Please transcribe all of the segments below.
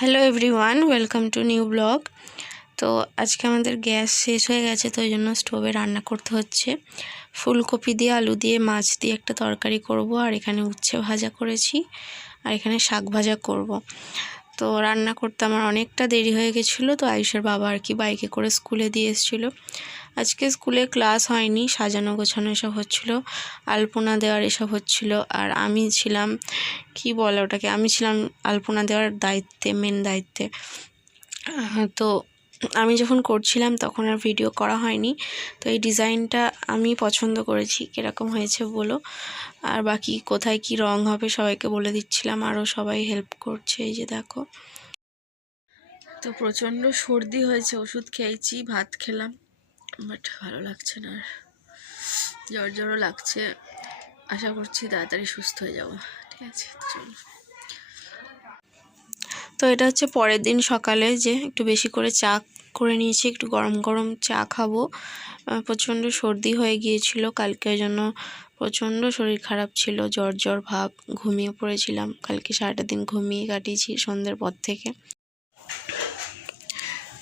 Hello everyone, welcome to new blog. তো আজকে আমাদের গ্যাস শেষ হয়ে গেছে, তো ওই জন্য স্টোভে রান্না করতে হচ্ছে। ফুলকপি দিয়ে আলু দিয়ে মাছ দিয়ে একটা তরকারি করব, আর এখানে উচ্ছে ভাজা করেছি, আর এখানে শাক ভাজা করব। তো রান্না করতে আমার অনেকটা দেরি হয়ে গেছিলো। তো আয়ুষের বাবা আর কি বাইকে করে স্কুলে দিয়ে এসেছিলো। আজকে স্কুলে ক্লাস হয়নি, সাজানো গোছানো এসব হচ্ছিলো, আলপনা দেওয়ার এসব হচ্ছিলো। আর আমি ছিলাম কি বলে ওটাকে, আমি ছিলাম আলপনা দেওয়ার দায়িত্বে, মেন দায়িত্বে। তো আমি যখন করছিলাম তখন আর ভিডিও করা হয়নি। তো এই ডিজাইনটা আমি পছন্দ করেছি, কীরকম হয়েছে বলো। আর বাকি কোথায় কি রং হবে সবাইকে বলে দিচ্ছিলাম, আরও সবাই হেল্প করছে। এই যে দেখো, তো প্রচণ্ড সর্দি হয়েছে, ওষুধ খেয়েছি, ভাত খেলাম, বাট ভালো লাগছে না, আর জ্বরও লাগছে। আশা করছি তাড়াতাড়ি সুস্থ হয়ে যাব। ঠিক আছে, চলো। তো এটা হচ্ছে পরের দিন সকালে, যে একটু বেশি করে চা করে নিয়েছি, একটু গরম গরম চা খাবো। প্রচণ্ড সর্দি হয়ে গিয়েছিল কালকের জন্য, প্রচণ্ড শরীর খারাপ ছিল, জ্বর জ্বর ভাব, ঘুমিয়ে পড়েছিলাম কালকে, সারাটা দিন ঘুমিয়ে কাটিয়েছি সন্ধ্যের পর থেকে।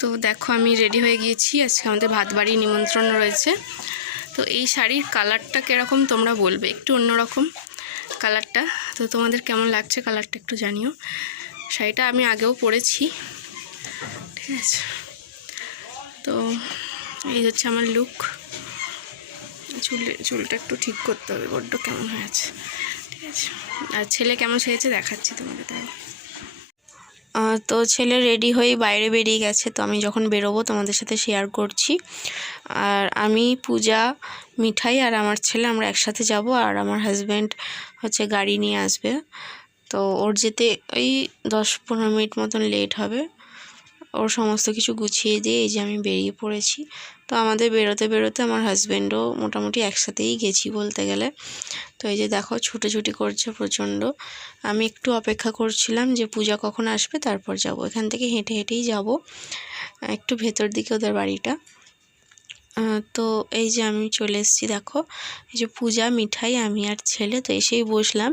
তো দেখো আমি রেডি হয়ে গিয়েছি, আজকে আমাদের ভাত বাড়ি নিমন্ত্রণ রয়েছে। তো এই শাড়ির কালারটা কীরকম তোমরা বলবে, একটু অন্যরকম কালারটা। তো তোমাদের কেমন লাগছে কালারটা একটু জানিও। শাড়িটা আমি আগেও পরেছি, ঠিক আছে। তো এই হচ্ছে আমার লুক। চুলটা একটু ঠিক করতে হবে, বড্ড কেমন হয়েছে, ঠিক আছে। আর ছেলে কেমন সেজেছে দেখাচ্ছি তোমাদের, তাই। তো ছেলে রেডি হয়ে বাইরে বেরিয়ে গেছে, তো আমি যখন বেরোবো তোমাদের সাথে শেয়ার করছি। আর আমি, পূজা, মিঠাই আর আমার ছেলে আমরা একসাথে যাব, আর আমার হাজব্যান্ড হচ্ছে গাড়ি নিয়ে আসবে। তো ওর যেতে ওই 10-15 মিনিট মতন লেট হবে। ওর সমস্ত কিছু গুছিয়ে দিয়ে এই যে আমি বেরিয়ে পড়েছি। তো আমাদের বেরোতে বেরোতে আমার হাজব্যান্ডও মোটামুটি একসাথেই গেছি বলতে গেলে। তো এই যে দেখো ছুটোছুটি করছে প্রচণ্ড। আমি একটু অপেক্ষা করছিলাম যে পূজা কখন আসবে তারপর যাব। এখান থেকে হেঁটে হেঁটেই যাব, একটু ভেতর দিকে ওদের বাড়িটা। তো এই যে আমি চলে এসেছি, দেখো এই যে পূজা, মিঠাই, আমি আর ছেলে। তো এসেই বসলাম,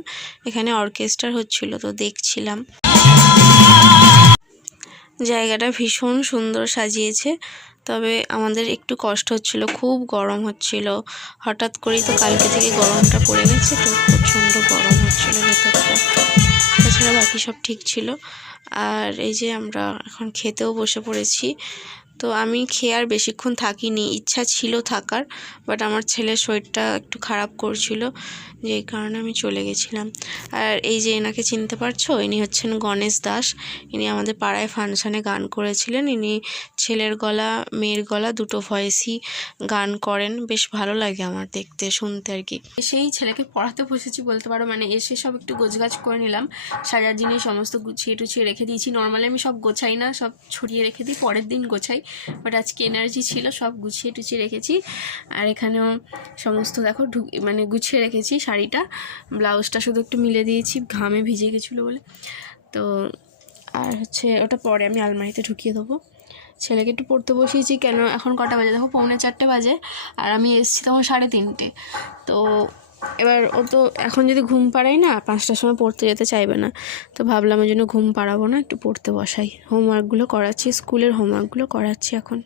এখানে অর্কেস্ট্রা হচ্ছিল, তো দেখছিলাম। জায়গাটা ভীষণ সুন্দর সাজিয়েছে, তবে আমাদের একটু কষ্ট হচ্ছিল, খুব গরম হচ্ছিল। হঠাৎ করেই তো কালকে থেকে গরমটা পড়ে গেছে, তো প্রচণ্ড গরম হচ্ছিল ভেতরটা। তাছাড়া বাকি সব ঠিক ছিল। আর এই যে আমরা এখন খেতেও বসে পড়েছি। তো আমি খেয়ে আর বেশিক্ষণ থাকিনি, ইচ্ছা ছিল থাকার, বাট আমার ছেলের শরীরটা একটু খারাপ করছিল, যেই কারণে আমি চলে গেছিলাম। আর এই যে এনাকে চিনতে পারছো, ইনি হচ্ছেন গণেশ দাস। ইনি আমাদের পাড়ায় ফাংশানে গান করেছিলেন। ইনি ছেলের গলা মেয়ের গলা দুটো ভয়েসই গান করেন, বেশ ভালো লাগে আমার দেখতে শুনতে আর কি। সেই ছেলেকে পড়াতে বসেছি বলতে পারো, মানে এসে সব একটু গোছগাছ করে নিলাম, সাজার জিনিস সমস্ত গুছিয়ে টুছিয়ে রেখে দিয়েছি। নর্মালি আমি সব গোছাই না, সব ছড়িয়ে রেখে দিই, পরের দিন গোছাই, বাট আজকে এনার্জি ছিল, সব গুছিয়ে টুছিয়ে রেখেছি। আর এখানেও সমস্ত দেখো মানে গুছিয়ে রেখেছি। শাড়িটা, ব্লাউজটা শুধু একটু মিলে দিয়েছি, ঘামে ভিজে গেছিলো বলে। তো আর হচ্ছে ওটা পরে আমি আলমারিতে ঢুকিয়ে দেবো। ছেলেকে একটু পড়তে বসিয়েছি, কেন এখন কটা বাজে দেখো, 3:45 বাজে, আর আমি এসেছি তখন 3:30। তো এবার ও তো এখন যদি ঘুম পাড়াই না, 5টার সময় পড়তে যেতে চাইবে না। তো ভাবলাম ওই জন্য ঘুম পাড়াবো না, একটু পড়তে বসাই। হোমওয়ার্কগুলো করাচ্ছি, স্কুলের হোমওয়ার্কগুলো করাচ্ছি এখন।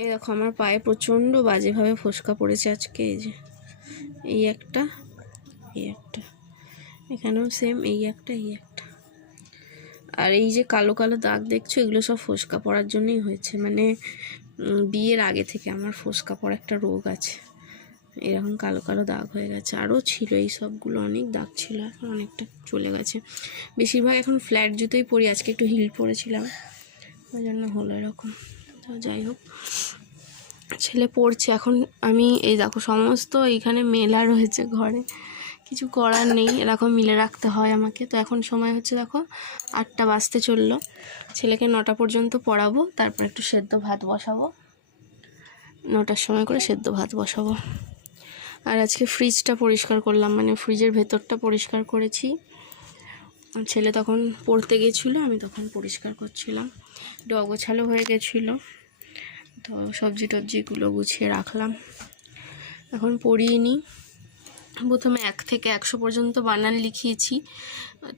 এই দেখো আমার পায়ে প্রচণ্ড বাজেভাবে ফোসকা পড়েছে আজকে। এই যে এই একটা, এই একটা, এখানেও সেম, এই একটা, এই একটা। আর এই যে কালো কালো দাগ দেখছো, এগুলো সব ফোসকা পড়ার জন্যই হয়েছে। মানে বিয়ের আগে থেকে আমার ফোসকা পড়া একটা রোগ আছে, এরকম কালো কালো দাগ হয়ে গেছে। আরও ছিল এই সবগুলো, অনেক দাগ ছিল, এখন অনেকটা চলে গেছে। বেশিরভাগ এখন ফ্ল্যাট জুতোই পরি, আজকে একটু হিল পরেছিলাম, ওই জন্য হলো এরকম। তো যাই হোক, ছেলে পড়ছে এখন। আমি এই দেখো সমস্ত এইখানে মেলা রয়েছে ঘরে, কিছু করার নেই, এরকম মিলে রাখতে হয় আমাকে। তো এখন সময় হচ্ছে দেখো 8টা বাজতে চললো। ছেলেকে 9টা পর্যন্ত পড়াবো, তারপর একটু সেদ্ধ ভাত বসাবো, 9টার সময় করে সেদ্ধ ভাত বসাবো। আর আজকে ফ্রিজটা পরিষ্কার করলাম, মানে ফ্রিজের ভেতরটা পরিষ্কার করেছি। ছেলে তখন পড়তে গেছিলো, আমি তখন পরিষ্কার করছিলাম, একটু অগোছালো হয়ে গেছিলো। তো সবজি টবজিগুলো গুছিয়ে রাখলাম, এখন পড়িয়ে নিই। প্রথমে 1 থেকে 100 পর্যন্ত বানান লিখিয়েছি,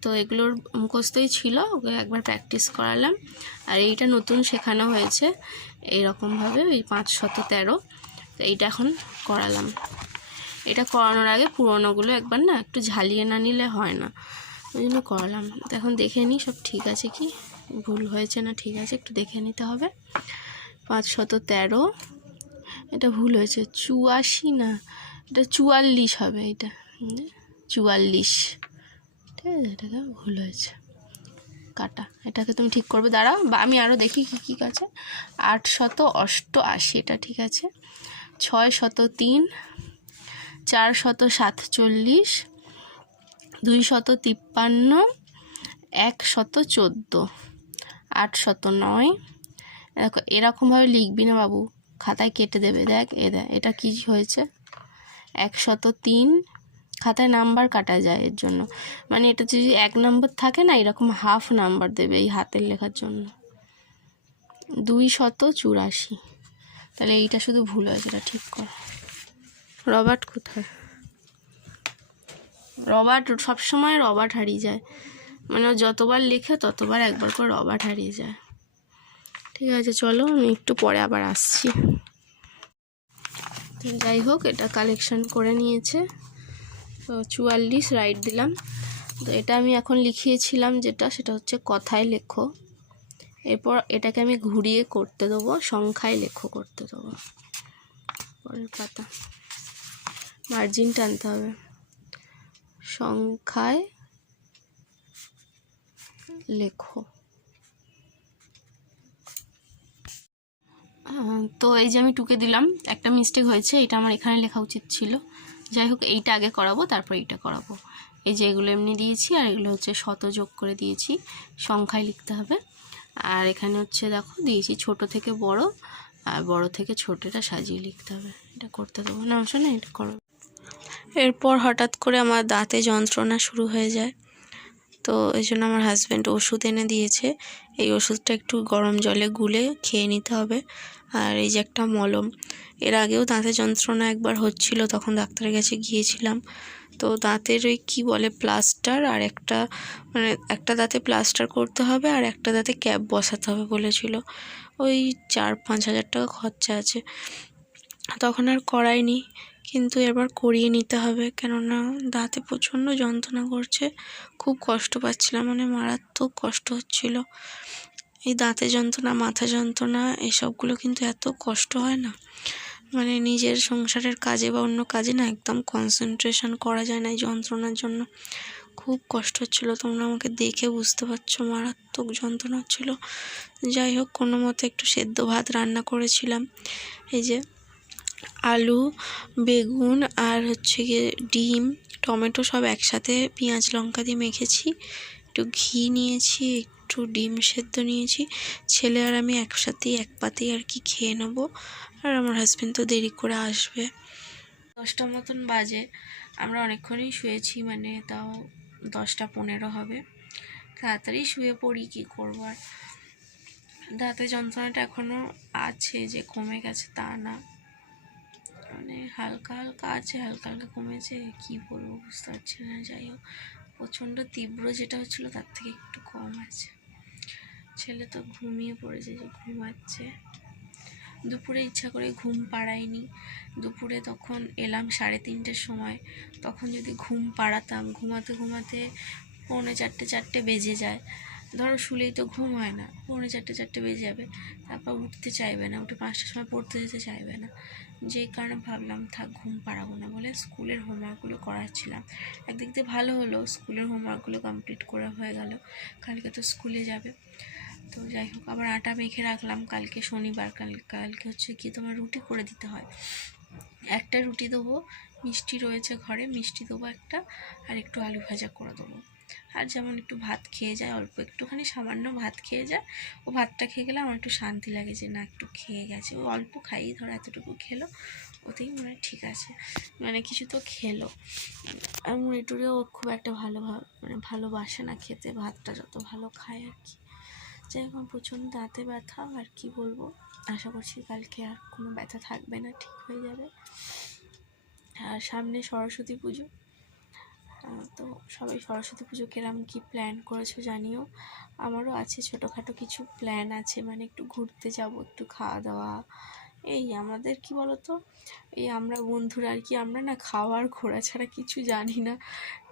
তো এগুলোর মুখস্থই ছিল, ওকে একবার প্র্যাকটিস করালাম। আর এইটা নতুন শেখানো হয়েছে এইরকমভাবে, ওই 513, তো এইটা এখন করালাম। এটা করানোর আগে পুরোনোগুলো একবার না একটু ঝালিয়ে না নিলে হয় না, ওই জন্য করালাম। তো এখন দেখে নিই সব ঠিক আছে কি, ভুল হয়েছে না ঠিক আছে একটু দেখে নিতে হবে। 513, এটা ভুল হয়েছে, 84 না, এটা 44 হবে, এটা 44, ঠিক আছে, এটাকে ভুল হয়েছে কাটা, এটাকে তুমি ঠিক করবে, দাঁড়াও বা আমি আরও দেখি কী কী আছে। 888, এটা ঠিক আছে। 603, 447, 253, 114, 809। এরকমভাবে লিখবি না বাবু, খাতায় কেটে দেবে। দেখ এটা কী হয়েছে, 103, খাতায় নাম্বার কাটা যায় এর জন্য, মানে এটা যদি 1 নম্বর থাকে না, এরকম হাফ নাম্বার দেবে এই হাতের লেখার জন্য। 284, তাহলে এইটা শুধু ভুল হয়েছে, এটা ঠিক কর। রবার্ট কোথায়? রবার্ট সবসময় রবার্ট হারিয়ে যায়, মানে যতবার লেখে ততবার একবার করে রবার্ট হারিয়ে যায়। ঠিক আছে চলো, আমি একটু পরে আবার আসছি। যাই হোক, এটা কালেকশন করে নিয়েছে, তো 44 রাইট দিলাম। তো এটা আমি এখন লিখিয়েছিলাম যেটা, সেটা হচ্ছে কথায় লেখো। এরপর এটাকে আমি ঘুরিয়ে করতে দেবো সংখ্যায় লেখো করতে দেবো। পরের পাতা, মার্জিন টানতে হবে, সংখ্যায় লেখো। তো এই যে আমি টুকে দিলাম, একটা মিস্টেক হয়েছে, এটা আমার এখানে লেখা উচিত ছিল। যাই হোক, এইটা আগে করাবো, তারপর এইটা করাবো। এই যে এগুলো এমনি দিয়েছি, আর এগুলো হচ্ছে শত যোগ করে দিয়েছি, সংখ্যায় লিখতে হবে। আর এখানে হচ্ছে দেখো দিয়েছি ছোট থেকে বড়, আর বড় থেকে ছোটটা সাজিয়ে লিখতে হবে। এটা করতে দেবো না, শোনো এটা করো। এরপর হঠাৎ করে আমার দাঁতে যন্ত্রণা শুরু হয়ে যায়, তো এই জন্য আমার হাজব্যান্ড ওষুধ এনে দিয়েছে। এই ওষুধটা একটু গরম জলে গুলে খেয়ে নিতে হবে। আর এই যে একটা মলম, এর আগেও দাঁতে যন্ত্রণা একবার হচ্ছিল, তখন ডাক্তারের কাছে গিয়েছিলাম। তো দাঁতের ওই কী বলে প্লাস্টার, আর একটা মানে একটা দাঁতে প্লাস্টার করতে হবে, আর একটা দাঁতে ক্যাপ বসাতে হবে বলেছিল। ওই 4-5 হাজার টাকা খরচা আছে, তখন আর করাইনি, কিন্তু এবার করিয়ে নিতে হবে, কেননা দাঁতে প্রচণ্ড যন্ত্রণা করছে, খুব কষ্ট পাচ্ছিলাম, মানে মারাত্মক কষ্ট হচ্ছিল। এই দাঁতে যন্ত্রণা, মাথা যন্ত্রণা, এসবগুলো কিন্তু এত কষ্ট হয় না, মানে নিজের সংসারের কাজে বা অন্য কাজে না একদম কনসেন্ট্রেশন করা যায় না এই যন্ত্রণার জন্য। খুব কষ্ট হচ্ছিলো, তোমরা আমাকে দেখে বুঝতে পারছো, মারাত্মক যন্ত্রণা হচ্ছিলো। যাই হোক, কোনো মতে একটু সেদ্ধ ভাত রান্না করেছিলাম, এই যে আলু, বেগুন আর হচ্ছে গিয়ে ডিম, টমেটো সব একসাথে পেঁয়াজ লঙ্কা দিয়ে মেখেছি, একটু ঘি নিয়েছি, একটু ডিম সেদ্ধ নিয়েছি। ছেলে আর আমি একসাথেই এক পাতেই আর কি খেয়ে নেবো, আর আমার হাজব্যান্ড তো দেরি করে আসবে। 10টা মতন বাজে, আমরা অনেকক্ষণই শুয়েছি, মানে তাও 10টা 15 হবে। তাড়াতাড়ি শুয়ে পড়ি, কী করবো আর। দাঁতে যন্ত্রণাটা এখনও আছে, যে কমে গেছে তা না, মানে হালকা হালকা আছে, হালকা হালকা কমেছে, কী বলবো বুঝতে পারছি না। যাই হোক, প্রচণ্ড তীব্র যেটা হচ্ছিলো তার থেকে একটু কম আছে। ছেলে তো ঘুমিয়ে পড়েছে, যে ঘুমাচ্ছে। দুপুরে ইচ্ছা করে ঘুম পাড়াইনি, দুপুরে তখন এলাম 3:30-র সময়, তখন যদি ঘুম পাড়াতাম, ঘুমাতে ঘুমাতে 3:45-4 বেজে যায়। ধরো শুলেই তো ঘুম হয় না, 3:45-4 বেজে যাবে, তারপর উঠতে চাইবে না, উঠে 5টার সময় পড়তে যেতে চাইবে না। যেই কারণে ভাবলাম থাক, ঘুম পাড়াবো না বলে স্কুলের হোমওয়ার্কগুলো করাচ্ছিলাম। একদিক দিয়ে ভালো হলো, স্কুলের হোমওয়ার্কগুলো কমপ্লিট করা হয়ে গেল, কালকে তো স্কুলে যাবে। তো যাই হোক, আবার আটা মেখে রাখলাম, কালকে শনিবার, কালকে হচ্ছে কি তোমার রুটি করে দিতে হয়। একটা রুটি দেবো, মিষ্টি রয়েছে ঘরে, মিষ্টি দেবো একটা, আর একটু আলু ভাজা করে দেবো। আর যেমন একটু ভাত খেয়ে যায়, অল্প একটুখানি সামান্য ভাত খেয়ে যায়, ও ভাতটা খেয়ে গেলে আমার একটু শান্তি লাগে, যে না একটু খেয়ে গেছে, ও অল্প খাই, ধরো এতটুকু খেলো, ওতেই মনে হয় ঠিক আছে, মানে কিছু তো খেলো। আর মুড়ি টুড়িও খুব একটা মানে ভালোবাসে না খেতে, ভাতটা যত ভালো খায় আর কি। যাই হোক, প্রচণ্ড দাঁতে ব্যথা, আর কি বলবো, আশা করছি কালকে আর কোনো ব্যথা থাকবে না, ঠিক হয়ে যাবে। আর সামনে সরস্বতী পুজো, তো সবাই সরস্বতী পুজো কিরম কী প্ল্যান করেছো জানিও। আমারও আছে ছোটোখাটো কিছু প্ল্যান আছে, মানে একটু ঘুরতে যাব, একটু খাওয়া দাওয়া। এই আমাদের কি বলতো, এই আমরা বন্ধুরা আর কি, আমরা না খাওয়া আর ঘোরা ছাড়া কিছু জানি না,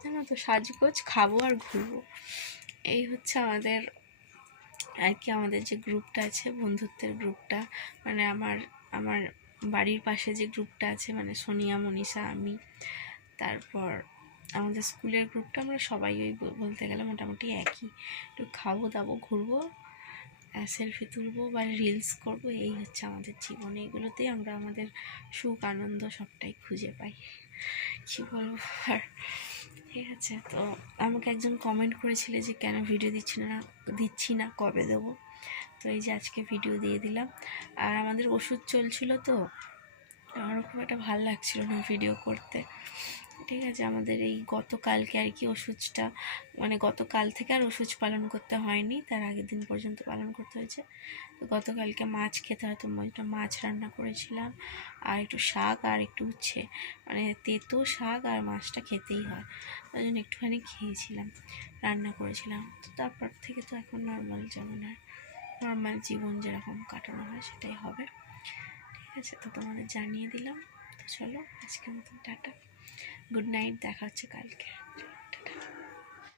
জানো তো, সাজগোজ, খাবো আর ঘুরবো, এই হচ্ছে আমাদের আর কি। আমাদের যে গ্রুপটা আছে, বন্ধুত্বের গ্রুপটা, মানে আমার আমার বাড়ির পাশে যে গ্রুপটা আছে, মানে সোনিয়া, মনীষা, আমি, তারপর আমাদের স্কুলের গ্রুপটা, আমরা সবাই ওই বলতে গেলে মোটামুটি একই। একটু খাবো দাবো, ঘুরবো, সেলফি তুলবো বা রিলস করব, এই হচ্ছে আমাদের জীবন। এগুলোতেই আমরা আমাদের সুখ আনন্দ সবটাই খুঁজে পাই, কী বলবো আর। ঠিক আছে, তো আমাকে একজন কমেন্ট করেছিলে যে কেন ভিডিও দিচ্ছি না কবে দেবো, তো এই যে আজকে ভিডিও দিয়ে দিলাম। আর আমাদের ওষুধ চলছিল, তো আমারও খুব একটা ভালো লাগছিল না ভিডিও করতে। ঠিক আছে, আমাদের এই গতকালকে আর কি ওষুধটা, মানে গতকাল থেকে আর ওষুধ পালন করতে হয়নি, তার আগের দিন পর্যন্ত পালন করতে হয়েছে। তো গতকালকে মাছ খেতে হয়, তো একটা মাছ রান্না করেছিলাম, আর একটু শাক আর একটু উচ্ছে, মানে তেতো শাক আর মাছটা খেতেই হয়, ওই জন্য একটুখানি খেয়েছিলাম, রান্না করেছিলাম। তো তারপর থেকে তো এখন নর্মাল, যেমন আর নর্মাল জীবন যেরকম কাটানো হয় সেটাই হবে। ঠিক আছে, তো তোমাদের জানিয়ে দিলাম। তো চলো আজকের মতন টাটা, গুড নাইট, দেখা হচ্ছে কালকে।